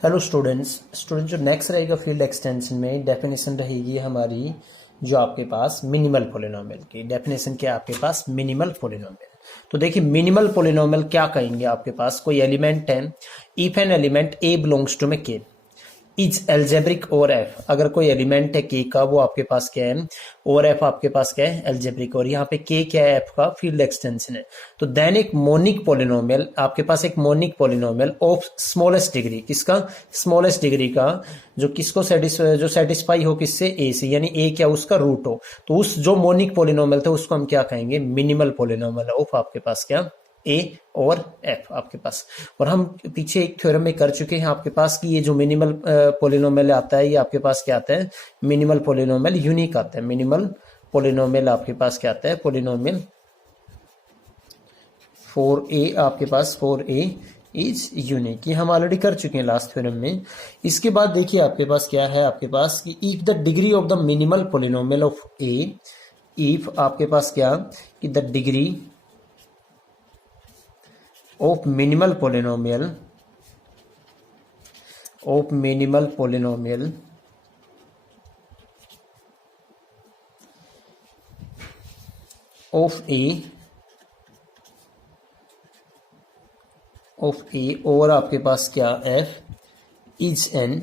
Hello students जो next रहेगा field extension में डेफिनेशन रहेगी हमारी जो आपके पास मिनिमल पॉलिनोमियल की डेफिनेशन क्या है आपके पास मिनिमल पॉलिनोमियल। तो देखिए मिनिमल पॉलिनोमियल क्या कहेंगे, आपके पास कोई एलिमेंट है, if an element A belongs to में के इज एल्जेब्रिक ओवर एफ, अगर कोई एलिमेंट है के का वो आपके पास क्या है ओवर एफ आपके पास क्या है एल्जेब्रिक, और यहाँ पे के क्या है एफ का फील्ड एक्सटेंशन है। तो देन एक मोनिक पॉलिनोमियल आपके पास एक monic polynomial of smallest degree, किसका स्मॉलेस्ट डिग्री का, जो किसको सेटिस्फाई हो किससे ए से, यानी ए क्या उसका रूट हो, तो उस जो मोनिक पॉलिनोमियल था उसको हम क्या कहेंगे मिनिमल पॉलिनोमियल ऑफ आपके पास क्या ए और एफ आपके पास। और हम पीछे एक थ्योरम में कर चुके हैं आपके पास कि ये जो मिनिमल पॉलिनोमियल आता है ये आपके पास क्या आता है मिनिमल पॉलिनोमियल यूनिक आता है। मिनिमल पॉलिनोमियल आपके पास क्या आता है पॉलिनोमियल 4a आपके पास 4a इज यूनिक, ये हम ऑलरेडी कर चुके हैं लास्ट थ्योरम में। इसके बाद देखिए आपके पास क्या है आपके पास कि if the degree of the minimal polynomial of A, if आपके पास क्या कि the degree of minimal polynomial of a और आपके पास क्या f इज n,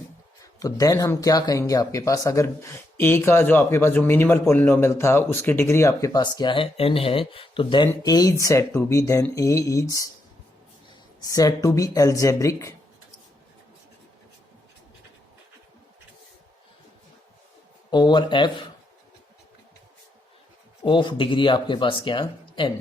तो देन हम क्या कहेंगे आपके पास अगर a का जो आपके पास जो मिनिमल पॉलिनोमियल था उसकी डिग्री आपके पास क्या है n है, तो then a is said to be algebraic over f of degree आपके पास क्या n।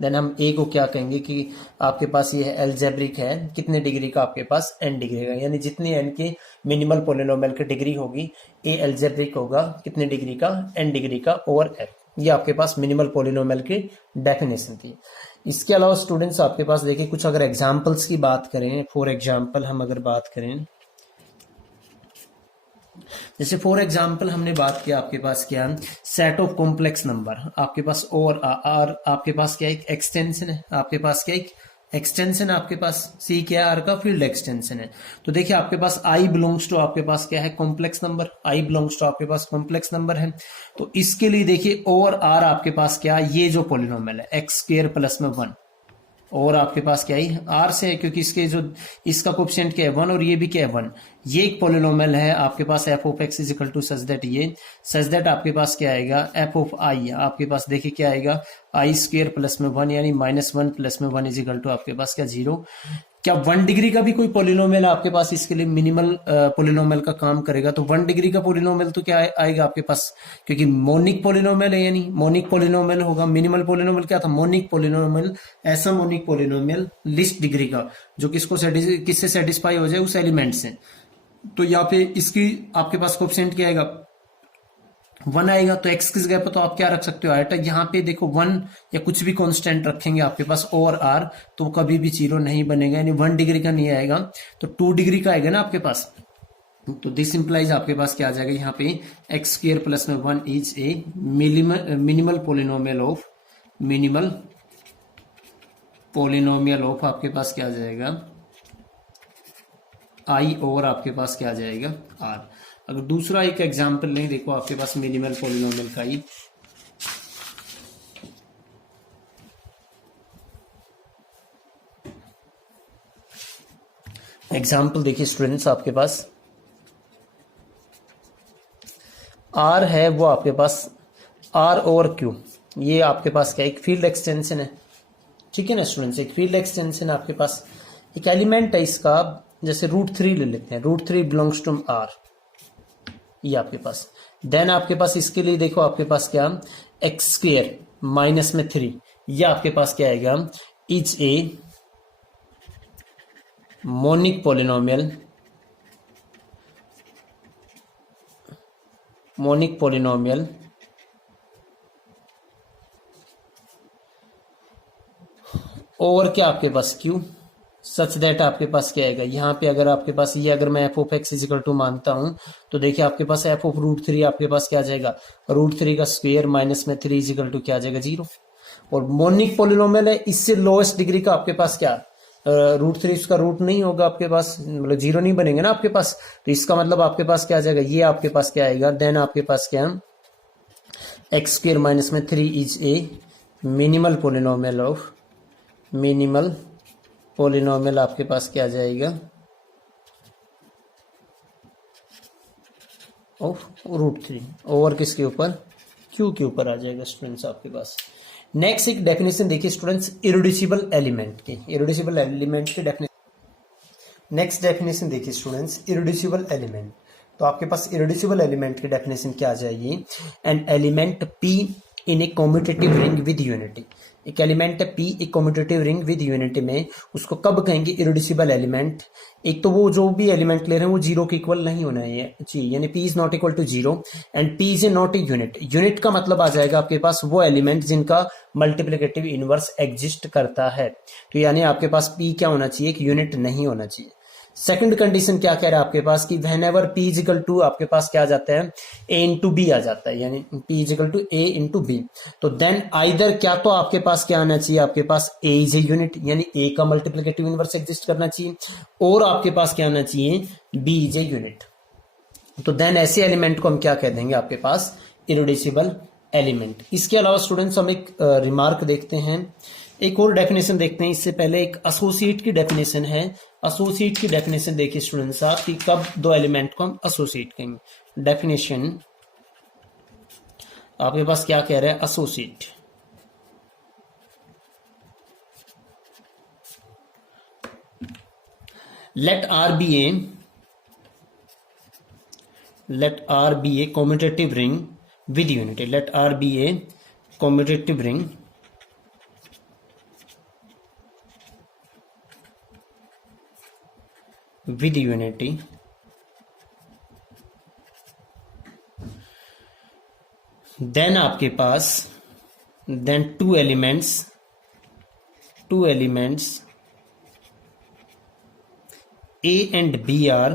देन हम a को क्या कहेंगे कि आपके पास ये है एल्जेब्रिक है, कितने डिग्री का आपके पास n डिग्री का, यानी जितनी n के मिनिमल पॉलिनोमियल की डिग्री होगी a एल्जेब्रिक होगा कितने डिग्री का n डिग्री का ओवर f। ये आपके पास मिनिमल पॉलिनोमियल की डेफिनेशन थी। इसके अलावा स्टूडेंट्स आपके पास देखिए कुछ अगर एग्जांपल्स की बात करें, फॉर एग्जांपल हम अगर बात करें, जैसे फॉर एग्जांपल हमने बात किया आपके पास क्या सेट ऑफ कॉम्प्लेक्स नंबर आपके पास और आर आपके पास क्या एक एक्सटेंशन है, आपके पास क्या एक एक्सटेंशन आपके पास सी क्या आर का फील्ड एक्सटेंशन है। तो देखिए आपके पास आई बिलोंग्स टू आपके पास क्या है complex number, I belongs to आपके पास कॉम्प्लेक्स नंबर है। तो इसके लिए देखिए और आर आपके पास क्या ये जो पॉलिनोमियल है एक्स स्क्वायर प्लस में 1, और आपके पास क्या है आर से है क्योंकि इसके जो इसका कोएफिशिएंट क्या है 1 और ये भी क्या है 1, ये एक पॉलिनोमियल है आपके पास F of x is equal to such that आपके पास क्या आएगा एफ ऑफ आई आपके पास देखिए क्या आएगा आई स्क्वायर प्लस में 1 यानी -1 प्लस में 1 इज इक्वल टू आपके पास क्या 0। क्या 1 डिग्री का भी कोई पॉलिनोमियल आपके पास इसके लिए मिनिमल पॉलिनोमियल का काम करेगा, तो 1 डिग्री का पॉलिनोमियल तो क्या आएगा आपके पास, क्योंकि मोनिक पॉलिनोमियल है यानी मोनिक पॉलिनोमियल होगा। मिनिमल पॉलिनोमियल क्या था मोनिक पॉलिनोमियल, ऐसा मोनिक पॉलिनोमियल लिस्ट डिग्री का जो किससे सेटिस्फाई हो जाए उस एलिमेंट से। तो यहाँ पे इसकी आपके पास कोएफिशिएंट क्या आएगा 1 आएगा, तो x किस जगह पर तो आप क्या रख सकते हो आइटा, यहाँ पे देखो 1 या कुछ भी कांस्टेंट रखेंगे आपके पास और r, तो कभी भी 0 नहीं बनेगा, यानी 1 डिग्री का नहीं आएगा तो 2 डिग्री का आएगा ना आपके पास। तो दिस इंप्लाइज आपके पास क्या आ जाएगा यहाँ पे एक्स स्क्वायर प्लस में 1 is a minimal polynomial of आपके पास क्या आ जाएगा आई और आपके पास क्या आ जाएगा आर। अगर दूसरा एक एग्जांपल लें, देखो आपके पास मिनिमल पॉलिनोमियल का ही एग्जांपल देखिए स्टूडेंट्स, आपके पास आर है वो आपके पास आर और क्यू, ये आपके पास क्या एक फील्ड एक्सटेंशन है, ठीक है ना स्टूडेंट्स, एक फील्ड एक्सटेंशन आपके पास एक एलिमेंट है इसका, जैसे √3 ले लेते हैं, √3 बिलोंग्स टू आर, ये आपके पास। देन आपके पास इसके लिए देखो आपके पास क्या एक्स स्क्वायर माइनस में 3, ये आपके पास क्या आएगा इज ए मोनिक पॉलिनोमियल और क्या आपके पास क्यू सच दैट आपके पास क्या आएगा यहाँ पे अगर आपके पास ये अगर मैं f of x is equal to मानता हूं तो देखिए आपके पास एफ ऑफ √3 आपके पास क्या आ जाएगा √3 का स्क्वायर माइनस में 3 इज इक्वल टू क्या आ जाएगा 0। और मोनिक पॉलिनोमियल है, इससे लोएस्ट डिग्री का आपके पास क्या √3 उसका रूट नहीं होगा आपके पास, मतलब 0 नहीं बनेंगे ना आपके पास, तो इसका मतलब आपके पास क्या आ जाएगा, ये आपके पास क्या आएगा, देन आपके पास क्या, x² माइनस में 3 इज ए मिनिमल पोलिनोमियल आपके पास क्या आ जाएगा ऑफ √3 ओवर किसके ऊपर, q के ऊपर आ जाएगा स्टूडेंट्स आपके पास। नेक्स्ट एक डेफिनेशन देखिए स्टूडेंट्स इरेड्यूसिबल एलिमेंट की, इरेड्यूसिबल एलिमेंट की डेफिनेशन। नेक्स्ट डेफिनेशन देखिए स्टूडेंट्स इरेड्यूसिबल एलिमेंट, तो आपके पास इरेड्यूसिबल एलिमेंट की डेफिनेशन क्या आ जाएगी, N element p in a commutative ring with unity. एक एलिमेंट है p एक कॉम्यूटेटिव रिंग विद यूनिटी में, उसको कब कहेंगे इरेड्यूसिबल एलिमेंट, एक तो वो जो भी एलिमेंट ले रहे हैं वो 0 के इक्वल नहीं होना चाहिए, यानी p is not equal to 0 and p is not a unit. Unit का मतलब आ जाएगा आपके पास वो एलिमेंट जिनका मल्टीप्लिकेटिव इनवर्स एग्जिस्ट करता है, तो यानी आपके पास p क्या होना चाहिए, एक यूनिट नहीं होना चाहिए। सेकंड कंडीशन क्या कह रहा है आपके पास कि whenever p is equal to आपके पास क्या आ जाता है, a इंटू बी आ जाता है, यानी p is equal to a into B, तो देन आइदर क्या तो आपके पास क्या आना चाहिए, आपके पास a इज ए यूनिट यानी a का मल्टीप्लिकेटिव इनवर्स एग्जिस्ट करना चाहिए, और आपके पास क्या आना चाहिए, b इज ए यूनिट। तो देन ऐसे एलिमेंट को हम क्या कह देंगे, आपके पास इरेड्यूसिबल एलिमेंट। इसके अलावा स्टूडेंट्स हम एक रिमार्क देखते हैं, एक और डेफिनेशन देखते हैं। इससे पहले एक एसोसिएट की डेफिनेशन है, एसोसिएट की डेफिनेशन देखिए स्टूडेंट्स आप कि कब दो एलिमेंट को हम एसोसिएट कहेंगे। डेफिनेशन आपके पास क्या कह रहा है, associate. Let R be a commutative ring with unity, let R be a commutative ring with unity, then आपके पास then two elements A and B are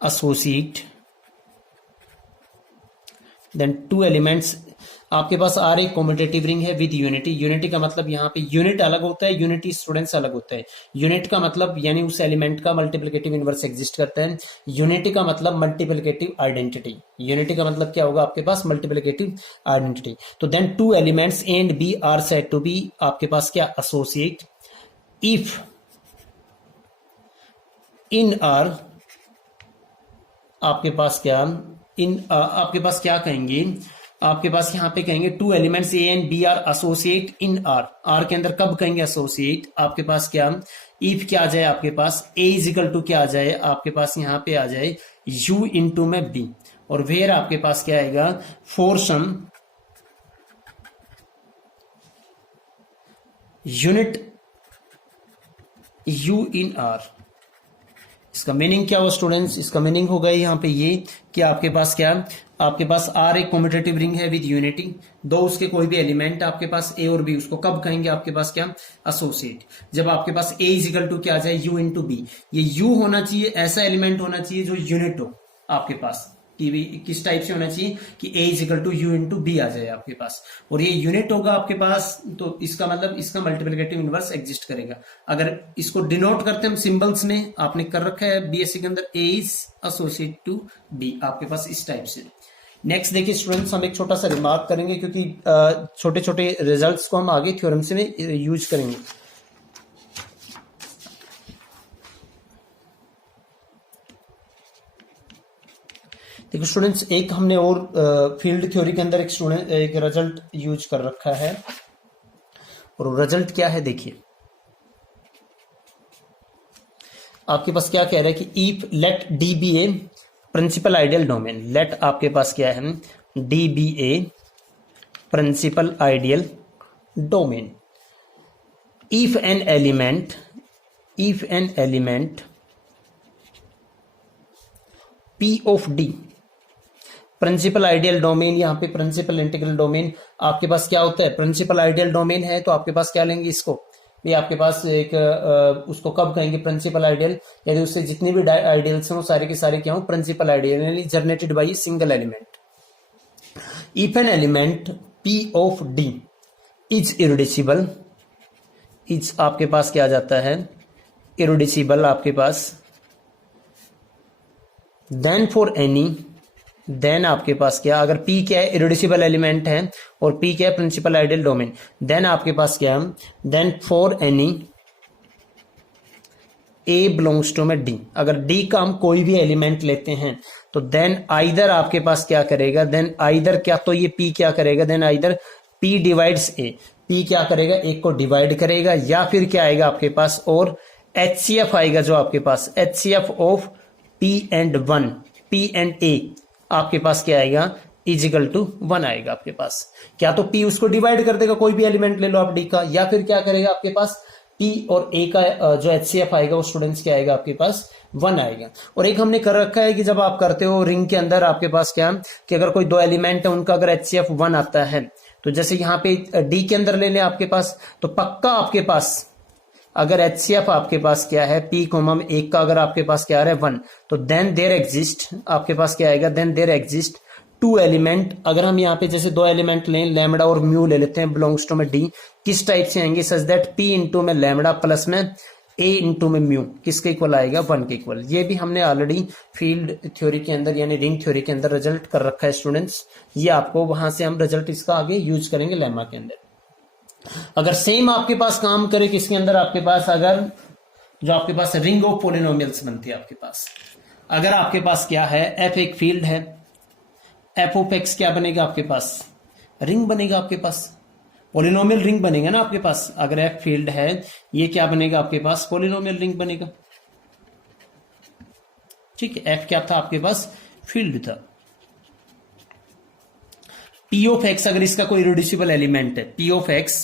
associate, then two elements आपके पास are एक commutative ring है with unity. Unity का मतलब यहाँ पे unit अलग होता है, यूनिटी स्टूडेंट्स अलग होता है। यूनिट का मतलब यानी उस एलिमेंट का मल्टीप्लिकेटिव इनवर्स एग्जिस्ट करता है, यूनिटी का मतलब मल्टीप्लिकेटिव आइडेंटिटी। यूनिटी का मतलब क्या होगा, आपके पास मल्टीप्लिकेटिव आइडेंटिटी। तो then two elements A and B are said to be आपके पास क्या, एसोसिएट इफ इन आर आपके पास क्या आपके पास क्या कहेंगे, आपके पास यहां पे कहेंगे two elements A and B are associate in R. R के अंदर कब कहेंगे एसोसिएट, आपके पास क्या इफ क्या आ जाए, आपके पास ए इजिकल टू क्या आ जाए, आपके पास यहां पे आ जाए यू इंटू में बी, और वेयर आपके पास क्या आएगा, for some unit U in R. इसका मीनिंग क्या हुआ स्टूडेंट्स, इसका मीनिंग होगा यहाँ पे ये कि आपके पास क्या, आपके पास आर एक कॉम्यूटेटिव रिंग है विद यूनिटी, दो उसके कोई भी एलिमेंट आपके पास ए और बी, उसको कब कहेंगे आपके पास क्या, एसोसिएट। जब आपके पास ए इजिकल टू क्या आ जाए, यू इंटू बी। ये यू होना चाहिए, ऐसा एलिमेंट होना चाहिए जो यूनिट हो आपके पास, कि भी किस टाइप से होना चाहिए कि a is equal to U into B आ जाए आपके पास, और ये यूनिट होगा आपके पास, तो इसका मतलब इसका मल्टीप्लिकेटिव इनवर्स एग्जिस्ट करेगा। अगर इसको डिनोट करते हैं हम सिंबल्स में, आपने कर रखा है बीएससी के अंदर, a is associate to b आपके पास इस टाइप से। नेक्स्ट देखिए स्टूडेंट्स, हम एक छोटा सा रिमार्क करेंगे क्योंकि छोटे छोटे रिजल्ट्स को हम आगे थ्योरम से में यूज करेंगे। देखो स्टूडेंट्स, एक हमने और फील्ड थ्योरी के अंदर एक रिजल्ट यूज कर रखा है, और रिजल्ट क्या है देखिए, आपके पास क्या कह रहा है कि if let D be a principal ideal domain, let आपके पास क्या है, D be a principal ideal domain, if an element P of D, principal ideal domain, यहाँ पे प्रिंसिपल इंटीग्रल डोमेन आपके पास क्या होता है, प्रिंसिपल आइडियल डोमेन है, तो आपके पास क्या लेंगे इसको, ये आपके पास एक उसको कब कहेंगे, प्रिंसिपल आइडियल, यदि उससे जितनी भी आइडियल्स हैं वो सारे के सारे क्या हो, प्रिंसिपल आइडियल, यानी generated by single element. If an element P of D is irreducible, is आपके पास क्या आ जाता है, इरेड्यूसिबल आपके पास। देन फॉर एनी, देन आपके पास क्या, अगर P क्या है, इरेड्यूसिबल एलिमेंट है, और P क्या है, प्रिंसिपल आइडियल डोमेन, देन आपके पास क्या है, then for any A belongs to में D, अगर D का हम कोई भी एलिमेंट लेते हैं तो देन आइदर आपके पास क्या करेगा, देन आइदर क्या, तो ये P क्या करेगा, then either P divides A, P क्या करेगा, एक को डिवाइड करेगा, या फिर क्या आएगा आपके पास, और HCF आएगा जो आपके पास, HCF of P and 1, P and A आपके पास क्या आएगा, इजिकल टू 1 आएगा आपके पास। क्या तो P उसको डिवाइड कर देगा, कोई भी एलिमेंट ले लो आप D का, या फिर क्या करेगा आपके पास P और A का जो HCF आएगा वो स्टूडेंट्स क्या आएगा आपके पास, 1 आएगा। और एक हमने कर रखा है कि जब आप करते हो रिंग के अंदर आपके पास क्या, कि अगर कोई दो एलिमेंट है उनका अगर HCF 1 आता है, तो जैसे यहाँ पे D के अंदर ले लें आपके पास, तो पक्का आपके पास अगर HCF आपके पास क्या है, P कोमम एक का अगर आपके पास क्या आ रहा है 1, तो देन देयर एग्जिस्ट आपके पास क्या आएगा, then there exist two element. अगर हम यहाँ पे जैसे दो एलिमेंट लें, लैम्बडा और म्यू ले लेते हैं, बिलोंग्स टू में D, किस टाइप से आएंगे, सच दैट P इंटू में लैम्बडा प्लस में A इंटू में म्यू किसके इक्वल आएगा, 1 के इक्वल। ये भी हमने ऑलरेडी फील्ड थ्योरी के अंदर यानी रिंग थ्योरी के अंदर रिजल्ट कर रखा है स्टूडेंट्स, ये आपको वहां से हम रिजल्ट इसका आगे यूज करेंगे लेमा के अंदर। अगर सेम आपके पास काम करे किसके अंदर, आपके पास अगर जो आपके पास रिंग ऑफ पोलिनोमियल्स बनती है आपके पास, अगर आपके पास क्या है, F एक फील्ड है, F ऑफ X क्या बनेगा आपके पास, रिंग बनेगा आपके पास, पोलिनोमियल रिंग बनेगा ना आपके पास। अगर F फील्ड है, ये क्या बनेगा आपके पास, पोलिनोमियल रिंग बनेगा। ठीक है, F क्या था आपके पास, फील्ड था। P ऑफ X अगर इसका कोई इरेड्यूसिबल एलिमेंट है, P ऑफ X,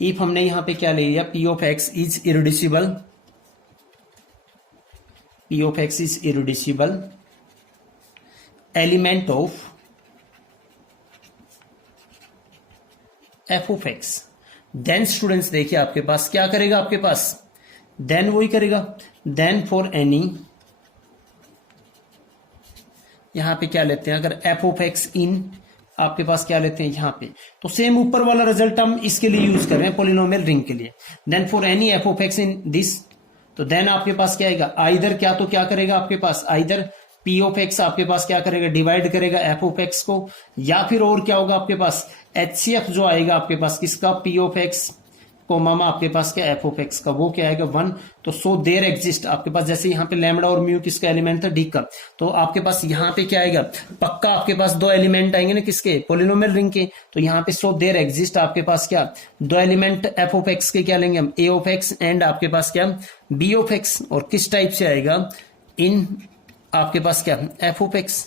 इफ हमने यहां पे क्या ले लिया, P of X is irreducible, P of X is irreducible element of F of X, then students देखिए आपके पास क्या करेगा, आपके पास देन वही करेगा, देन फॉर एनी, यहां पे क्या लेते हैं, अगर F ऑफ X इन आपके पास क्या लेते हैं यहां पे, तो सेम ऊपर वाला रिजल्ट हम इसके लिए यूज कर रहे हैं पोलिनोमियल रिंग के लिए। Then for any F of X in this, तो देन आपके पास क्या आएगा, आइदर क्या, तो क्या करेगा आपके पास, आइदर P ऑफ X आपके पास क्या करेगा, डिवाइड करेगा F ऑफ X को, या फिर और क्या होगा आपके पास, HCF जो आएगा आपके पास किसका, P ऑफ X को मामा आपके पास क्या, F ऑफ X का, वो क्या आएगा 1। तो सो देयर एग्जिस्ट आपके पास, जैसे यहाँ पे लैम्बडा और म्यू किसका एलिमेंट था, D का, तो आपके पास यहाँ पे क्या आएगा, पक्का आपके पास दो एलिमेंट आएंगे ना किसके, पोलिनोमियल रिंग के, तो यहाँ पे सो देयर एग्जिस्ट आपके पास क्या, दो एलिमेंट F ऑफ X के क्या लेंगे हम, A ऑफ X एंड आपके पास क्या, B ऑफ X, और किस टाइप से आएगा, इन आपके पास क्या, F ऑफ X,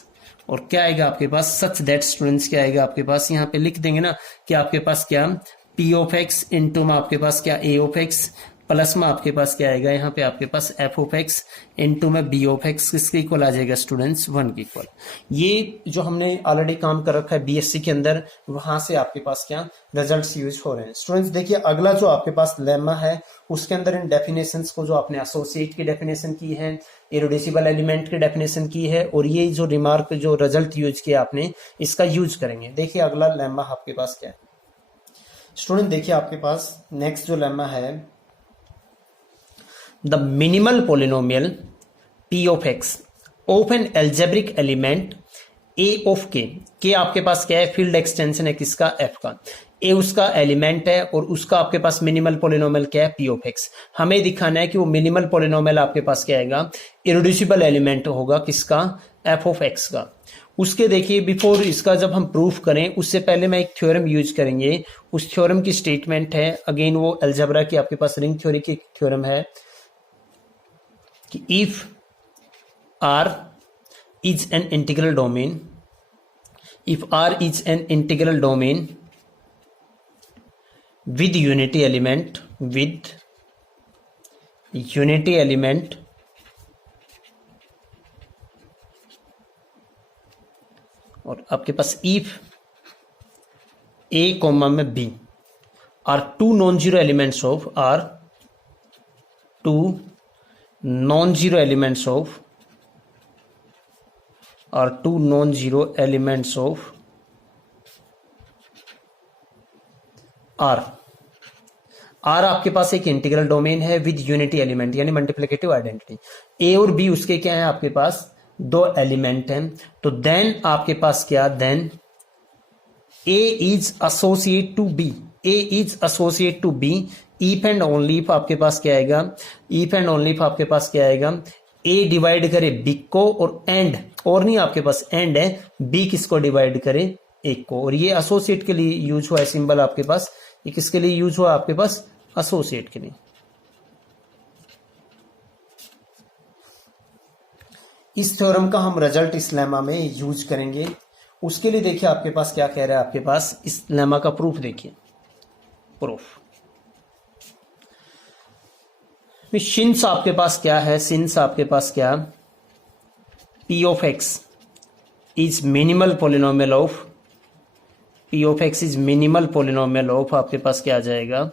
और क्या आएगा आपके पास, सच दैट स्टूडेंट्स क्या आएगा आपके पास, यहाँ पे लिख देंगे ना कि आपके पास क्या, P ऑफ X इंटू में आपके पास क्या, A ऑफ X, प्लस में आपके पास क्या आएगा, यहाँ पे आपके पास F ऑफ X इंटू में B ऑफ X किसके इक्वल आ जाएगा स्टूडेंट्स, 1 के इक्वल। ये जो हमने ऑलरेडी काम कर रखा है BSc के अंदर, वहां से आपके पास क्या रिजल्ट्स यूज हो रहे हैं स्टूडेंट्स। देखिए अगला जो आपके पास लेमा है, उसके अंदर इन डेफिनेशंस को जो आपने एसोसिएट की डेफिनेशन की है, इरेड्यूसिबल एलिमेंट की डेफिनेशन की है, और ये जो रिमार्क जो रिजल्ट यूज किया आपने, इसका यूज करेंगे। देखिए अगला लेमा आपके पास क्या है स्टूडेंट, देखिए आपके पास नेक्स्ट जो लेमा है, the minimal polynomial P of X of an algebraic element A of K आपके पास क्या है, फील्ड एक्सटेंशन है किसका, F का, A उसका एलिमेंट है और उसका आपके पास मिनिमल पोलिनोमियल क्या है, P ऑफ X। हमें दिखाना है कि वो मिनिमल पोलिनोमियल आपके पास क्या आएगा, इरेड्यूसिबल एलिमेंट होगा किसका, F ऑफ X का। उसके देखिए बिफोर इसका जब हम प्रूफ करें, उससे पहले मैं एक थ्योरम यूज करेंगे। उस थ्योरम की स्टेटमेंट है, अगेन वो अलजेब्रा की आपके पास रिंग थ्योरी की थ्योरम है कि if R is an integral domain, if R is an integral domain with unity element, और आपके पास if A कॉमा में B are two non-zero elements of two non-zero elements of R, R आपके पास एक integral domain है with unity element यानी multiplicative identity, A और B उसके क्या है आपके पास दो एलिमेंट हैं, तो देन आपके पास क्या, then A is associate to B, A is associate to B, if and only if आपके पास क्या आएगा, इफ एंड ओनली इफ आपके पास क्या आएगा, ए डिवाइड करे बी को और एंड, और नहीं आपके पास एंड है, बी किसको डिवाइड करे एक को, और ये एसोसिएट के लिए यूज हुआ है सिंबल आपके पास, ये किसके लिए यूज हुआ आपके पास, एसोसिएट के लिए। इस थ्योरम का हम रिजल्ट इस लेमा में यूज करेंगे, उसके लिए देखिए आपके पास क्या कह रहा है, आपके पास इस लेमा का प्रूफ देखिए, प्रूफ सिंस आपके पास क्या है, सिंस आपके पास क्या, p of x is minimal polynomial of, p of x is minimal polynomial of आपके पास क्या आ जाएगा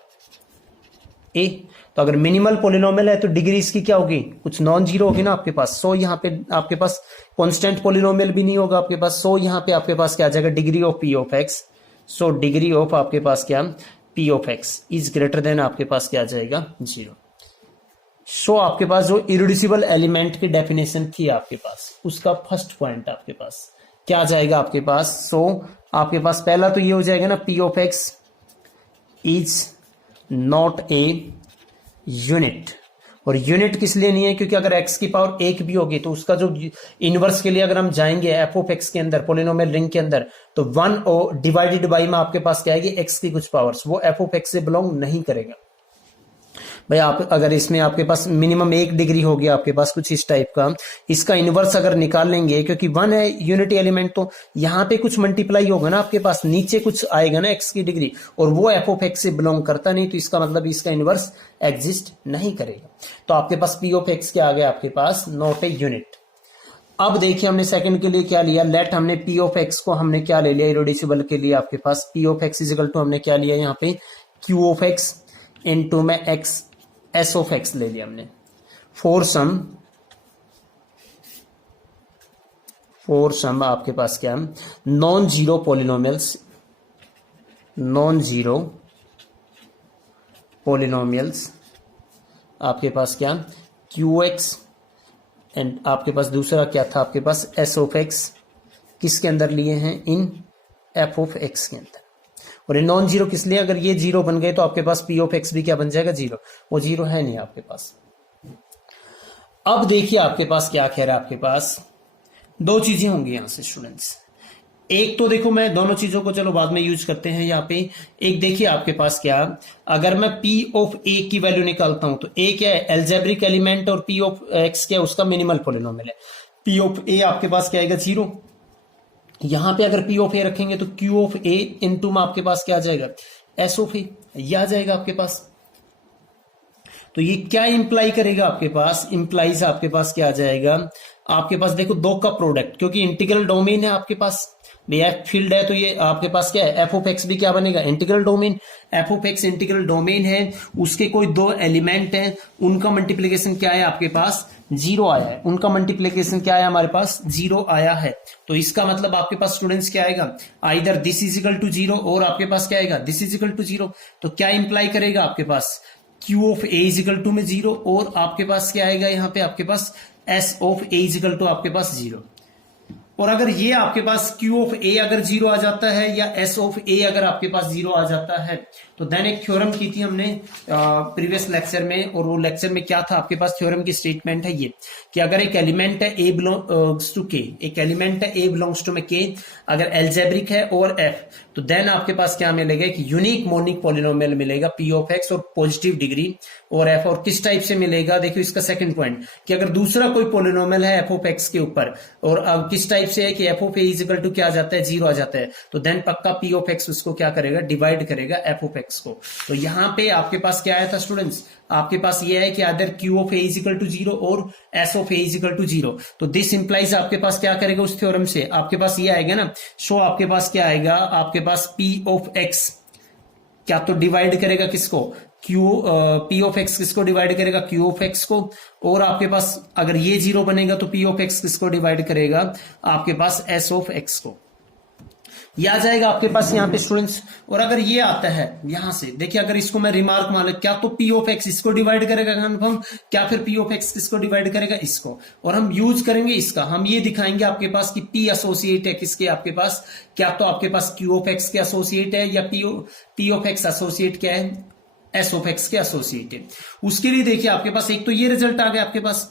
a, तो अगर मिनिमल पोलिनोमियल है तो डिग्री इसकी क्या होगी, कुछ नॉन जीरो होगी ना आपके पास, सो यहाँ पे आपके पास कांस्टेंट पोलिनोमियल भी नहीं होगा आपके पास, सो यहाँ पे आपके पास क्या आ जाएगा degree of p of x, so degree of आपके पास क्या p of x is greater than आपके पास क्या आ जाएगा जीरो। सो आपके पास जो इरिड्यूसिबल एलिमेंट की डेफिनेशन थी आपके पास, उसका फर्स्ट पॉइंट आपके पास क्या आ जाएगा आपके पास, सो आपके पास पहला तो ये हो जाएगा ना, p of x is not a unit, और यूनिट किस लिए नहीं है, क्योंकि अगर x की पावर एक भी होगी तो उसका जो इनवर्स के लिए अगर हम जाएंगे f ऑफ x के अंदर पोलिनोमियल रिंग के अंदर, तो 1 और डिवाइडेड बाई में आपके पास क्या आएगी x की कुछ पावर्स, वो f ऑफ x से बिलोंग नहीं करेगा भाई। आप अगर इसमें आपके पास मिनिमम एक डिग्री हो गया आपके पास कुछ इस टाइप का, इसका इनवर्स अगर निकाल लेंगे, क्योंकि 1 है यूनिटी एलिमेंट, तो यहाँ पे कुछ मल्टीप्लाई होगा ना आपके पास, नीचे कुछ आएगा ना x की डिग्री, और वो f ऑफ x से बिलोंग करता नहीं, तो इसका मतलब इसका इनवर्स एग्जिस्ट नहीं करेगा। तो आपके पास p ऑफ x क्या आ गया आपके पास, नॉट ए यूनिट। अब देखिए हमने सेकंड के लिए क्या लिया, लेट हमने p ऑफ x को हमने क्या ले लिया, इरिड्यूसिबल के लिए आपके पास p of x equal to हमने क्या लिया यहाँ पे q ऑफ x इनटू में x s ऑफ x ले लिया हमने, फोर सम आपके पास क्या, non zero polynomials, non zero polynomials आपके पास क्या qx एंड आपके पास दूसरा क्या था आपके पास s ऑफ x, किसके अंदर लिए हैं, इन f ऑफ x के अंदर, और ये नॉन जीरो किस लिए, अगर ये जीरो बन गए तो आपके पास p ऑफ x भी क्या बन जाएगा जीरो, वो जीरो है नहीं आपके पास। अब देखिए आपके पास क्या कह रहा है, आपके पास दो चीजें होंगी यहां से स्टूडेंट्स, एक तो देखो मैं दोनों चीजों को चलो बाद में यूज करते हैं यहाँ पे, एक देखिए आपके पास क्या, अगर मैं p ऑफ a की वैल्यू निकालता हूं तो a क्या है एल्जेब्रिक एलिमेंट, और p ऑफ x क्या है उसका मिनिमल पोलिनोमियल है, p ऑफ a आपके पास क्या आएगा जीरो, यहां पे अगर p ऑफ a रखेंगे तो q ऑफ a इनटू में आपके पास क्या आ जाएगा s ऑफ a, ये आ जाएगा आपके पास। तो ये क्या इंप्लाई करेगा आपके पास, इंप्लाइज आपके पास क्या आ जाएगा, आपके पास देखो दो का प्रोडक्ट, क्योंकि इंटीग्रल डोमेन है आपके पास, एफ फील्ड है, तो ये आपके पास क्या है एफ ऑफ एक्स भी क्या बनेगा integral domain, F of x integral domain है, उसके कोई दो एलिमेंट हैं, उनका मल्टीप्लीकेशन क्या है आपके पास जीरो आया है, उनका मल्टीप्लीकेशन क्या है हमारे पास जीरो आया है, तो इसका मतलब आपके पास स्टूडेंट्स क्या आएगा, either this is equal to zero और आपके पास क्या आएगा this is equal to zero, तो क्या इंप्लाई करेगा आपके पास q of a is equal to में जीरो, और आपके पास क्या आएगा यहाँ पे आपके पास s of a is equal to आपके पास जीरो। और अगर ये आपके पास q ऑफ a अगर जीरो आ जाता है या s ऑफ a अगर आपके पास जीरो आ जाता है, तो देन एक थ्योरम की थी हमने प्रीवियस लेक्चर में, और वो लेक्चर में क्या था आपके पास थ्योरम की स्टेटमेंट है ये कि अगर एक एलिमेंट है a बिलोंग्स टू k, एक एलिमेंट है a बिलोंग्स टू में k, अगर एल्जेब्रिक है और f, तो देन आपके पास क्या मिलेगा एक यूनिक मोनिक पॉलिनोमियल मिलेगा p ऑफ x और पॉजिटिव डिग्री और f, और किस टाइप से मिलेगा देखियो इसका सेकंड पॉइंट कि अगर दूसरा कोई पॉलिनोमियल है f ऑफ x के ऊपर और किस टाइप से है कि f of a is equal to क्या आ जाता है जीरो आ जाता है, तो देन पक्का p ऑफ x उसको क्या करेगा डिवाइड करेगा f ऑफ x को। तो यहां पे आपके पास क्या आया था स्टूडेंट्स, आपके पास ये है कि other q of a is equal to zero और s of a is equal to zero, तो दिस इंप्लाइज आपके पास क्या करेगा उस थ्योरम से आपके पास ये आएगा ना, सो आपके पास क्या आएगा आपके पास p ऑफ x क्या तो डिवाइड करेगा किसको p ऑफ x किसको डिवाइड करेगा q ऑफ x को, और आपके पास अगर ये जीरो बनेगा तो p ऑफ x किसको डिवाइड करेगा आपके पास s ऑफ x को। ये आ जाएगा आपके पास यहाँ पे स्टूडेंट्स। और अगर ये आता है यहां से, देखिए अगर इसको मैं रिमार्क मान लो, क्या तो पी ऑफ एक्स इसको डिवाइड करेगा कन्फर्म, क्या फिर पी ऑफ एक्स किसको डिवाइड करेगा, इसको। और हम यूज करेंगे इसका, हम ये दिखाएंगे आपके पास कि पी एसोसिएट है किसके आपके पास, क्या तो आपके पास क्यू ऑफ एक्स के एसोसिएट है या पी ऑफ एक्स एसोसिएट क्या है, एस ऑफ एक्स के एसोसिएट है। उसके लिए देखिए आपके पास एक तो ये रिजल्ट आ गया आपके पास,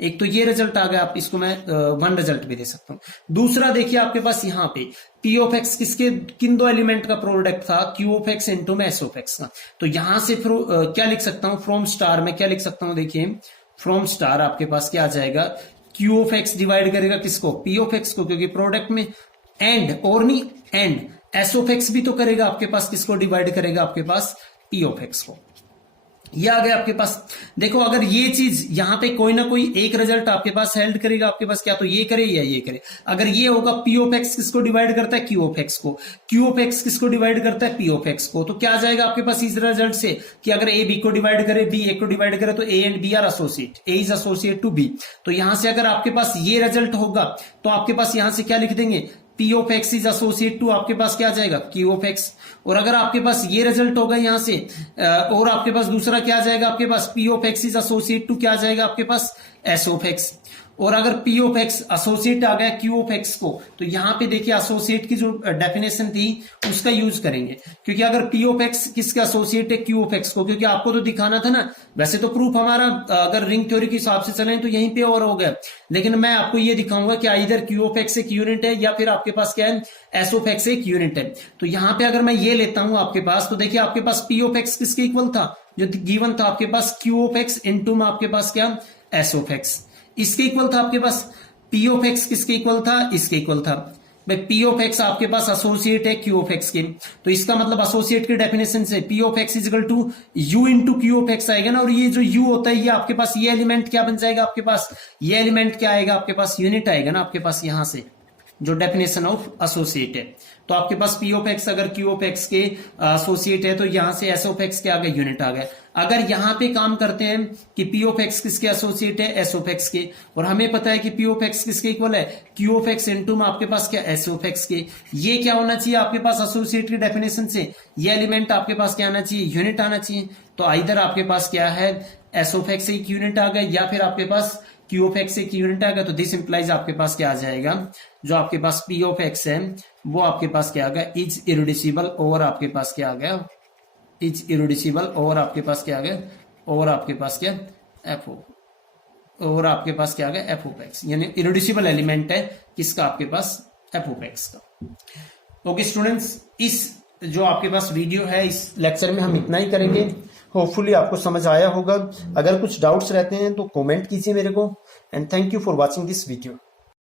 एक तो ये रिजल्ट आ गया, आप इसको मैं वन रिजल्ट भी दे सकता हूं। दूसरा देखिए आपके पास यहाँ पे पी ऑफ एक्स किसके, किन दो एलिमेंट का प्रोडक्ट था, क्यू ऑफ एक्स इंटू में एस ऑफ एक्स का। तो यहां से क्या लिख सकता हूं, फ्रॉम स्टार में क्या लिख सकता हूं, देखिए फ्रॉम स्टार आपके पास क्या आ जाएगा, क्यू ऑफ एक्स डिवाइड करेगा किसको, पी ऑफ एक्स को, क्योंकि प्रोडक्ट में एंड और नहीं एंड एस ऑफ एक्स भी तो करेगा आपके पास, किसको डिवाइड करेगा आपके पास, पी ऑफ एक्स को। ये आ गया आपके पास। देखो अगर ये चीज यहां पे कोई ना कोई एक रिजल्ट आपके पास हेल्ड करेगा आपके पास, क्या तो ये करे या ये करे। अगर ये होगा पी ऑफ एक्स किसको डिवाइड करता है, क्यू ऑफ एक्स को, क्यू ऑफ एक्स किसको डिवाइड करता है, पी ऑफ एक्स को। तो क्या आ जाएगा आपके पास इस रिजल्ट से कि अगर ए बी को डिवाइड करे, बी ए को डिवाइड करे, तो A and B are associate, A is associate to B. तो यहां से अगर आपके पास ये रिजल्ट होगा तो आपके पास यहां से क्या लिख देंगे, P of x is associate to आपके पास क्या आ जाएगा, क्यू ऑफ एक्स। और अगर आपके पास ये रिजल्ट होगा यहां से और आपके पास दूसरा क्या आ जाएगा आपके पास, P of x is associate to क्या आ जाएगा आपके पास, एस ऑफ एक्स। और अगर पी ऑफ एक्स एसोसिएट आ गया क्यू ऑफ एक्स को, तो यहां पे देखिए एसोसिएट की जो डेफिनेशन थी उसका यूज करेंगे, क्योंकि अगर पी ऑफ एक्स किसका एसोसिएट है, क्यू ऑफ एक्स को, क्योंकि आपको तो दिखाना था ना। वैसे तो प्रूफ हमारा अगर रिंग थ्योरी के हिसाब से चले तो यहीं पे और हो गया, लेकिन मैं आपको ये दिखाऊंगा कि इधर क्यू ऑफ एक्स एक यूनिट है या फिर आपके पास क्या है, एस ऑफ एक्स एक यूनिट है। तो यहां पे अगर मैं ये लेता हूं आपके पास, तो देखिए आपके पास पी ऑफ एक्स किसके इक्वल था, जो गिवन था आपके पास, क्यू ऑफ एक्स इंटू में आपके पास क्या, एस ऑफ एक्स, इसके इक्वल था आपके पास। पी ऑफ एक्स किसके इक्वल था, इसके इक्वल था। भाई पी ऑफ एक्स आपके पास एसोसिएट है क्यू ऑफ एक्स के, तो इसका मतलब एसोसिएट की डेफिनेशन से P of X is equal to U into Q of x आएगा ना। और ये जो यू होता है ये आपके पास ये एलिमेंट क्या बन जाएगा आपके पास, ये एलिमेंट क्या आएगा आपके पास, यूनिट आएगा ना आपके पास यहां से, जो डेफिनेशन ऑफ एसोसिएट है। तो आपके पास पी ऑफ एक्स अगर क्यू ऑफ एक्स के एसोसिएट है तो यहां से एस ऑफ एक्स के आ गए, यूनिट आ गया। अगर यहां पे काम करते हैं कि पी ऑफ एक्स किसके एसोसिएट है, एस ऑफ एक्स के, और हमें पता है कि पी ऑफ एक्स किसके इक्वल है, क्यू ऑफ एक्स इनटू में आपके पास क्या, एस ऑफ एक्स के। ये क्या होना चाहिए आपके पास एसोसिएट की डेफिनेशन से, ये एलिमेंट आपके पास क्या आना चाहिए, यूनिट आना चाहिए। तो इधर आपके पास क्या है, एस ऑफ एक्स एक यूनिट आ गया या फिर आपके पास क्यू ऑफ एक्स एक यूनिट आ गया। तो दिस इंप्लाइज आपके पास क्या आ जाएगा, जो आपके पास पी ऑफ एक्स है वो आपके पास क्या आ गया, इज इरिड्यूसिबल, और आपके पास क्या आ गया, इज इरिड्यूसिबल, और आपके पास क्या आ गया, और आपके पास क्या, एफ ओ, और आपके पास क्या आ गया, एफ ऑफ एक्स, यानी इरिड्यूसिबल एलिमेंट है किसका आपके पास, एफ ऑफ एक्स का। ओके स्टूडेंट्स, इस जो आपके पास वीडियो है इस लेक्चर में हम इतना ही करेंगे। होपफुली आपको समझ आया होगा। अगर कुछ डाउट्स रहते हैं तो कमेंट कीजिए मेरे को। And thank you for watching this video.